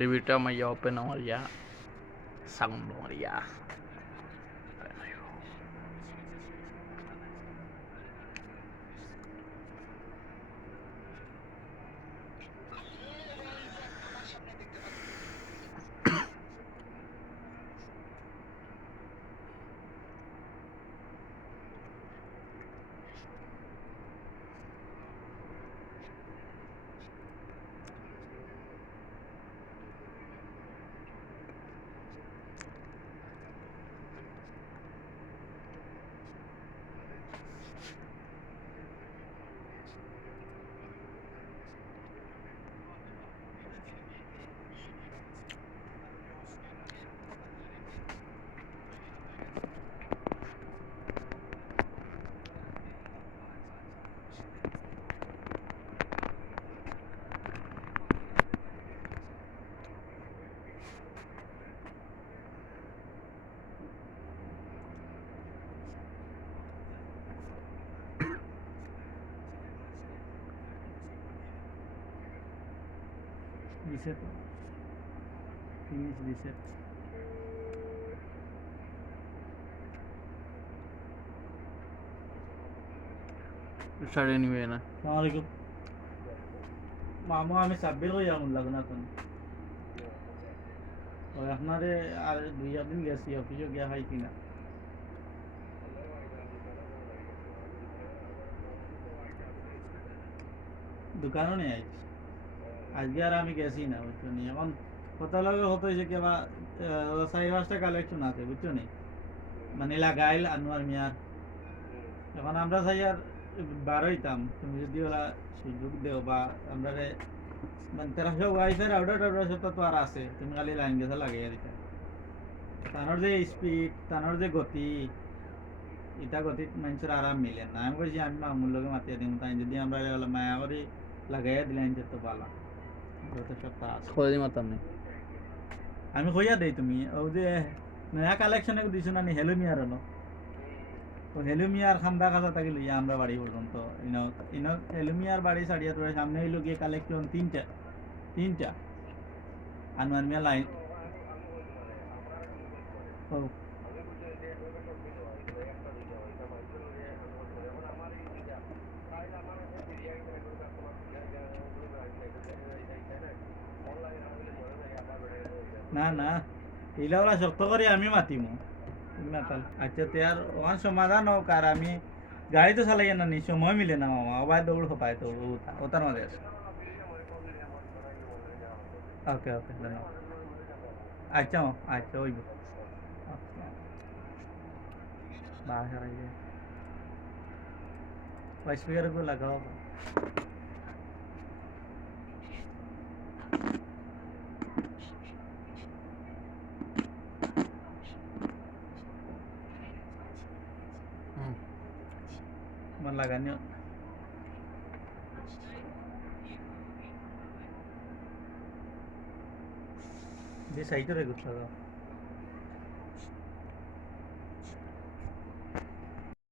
DBটা মাইয়া ওপেন মারিয়া সাউন্ড মারিয়া Reset. Finish reset. সাড়ে নিবে না আসসালামাইকুম মামু আমি সাব্বির কই যাম লাগো না কোন ওই আপনারে আর দুই দিন গেছি অফিসে গিয়া খাইছি না দোকানও নেই আইছি আজকে আর আমি গেছি না বুঝছো নি এখন কথা লাগে হতো যে কেবা 4-5টা কালেকশন আছে বুঝছো নি মানে লাগাইল আনোয়ার মিয়ার এখন আমরা চাই আর বার হইতাম তুমি যদি ওরা সুযোগ দেও বা আমরা মানে তারা সব ওয়াইফাই রাউটার সব তো আর আছে তুমি খালি লাইন গেছে লাগিয়ে দিতে তানোর যে স্পিড তানোর যে গতি এটা গতিত মানুষের আরাম মিলে না আমি বলছি আমি মামুর লোকে মাতিয়ে দিই তাই যদি আমরা মায়া করে লাগাইয়া দিলাম তো পালা যত সপ্তাহ আছে খোঁজ মাতাম নেই আমি কইয়া দেই তুমি ও যে নয়া কালেকশনে দিছো না হেলো মিয়ার হলো তো হেলো মিয়ার খান্দা খাজা থাকি লইয়া আমরা বাড়ি পর্যন্ত ইনো ইনো হেলো মিয়ার বাড়ি সারিয়া তোর সামনে হইলো গিয়ে কালেকশন তিনটা আনোয়ার মিয়া লাইন ও না না এইলা ওরা শক্ত করে আমি মাতিমু নাতাল আচ্ছা তে আর ওখান সমাধান হোক আর আমি গাড়ি তো চালাই না নি সময় মিলে না মামা আবার দৌড় হপায় তো ওটার মাঝে আছে ওকে ওকে ধন্যবাদ আচ্ছা আচ্ছা ওই বাসা স্পিকার को लगाओ मन लगाने ये सही तो रहेगा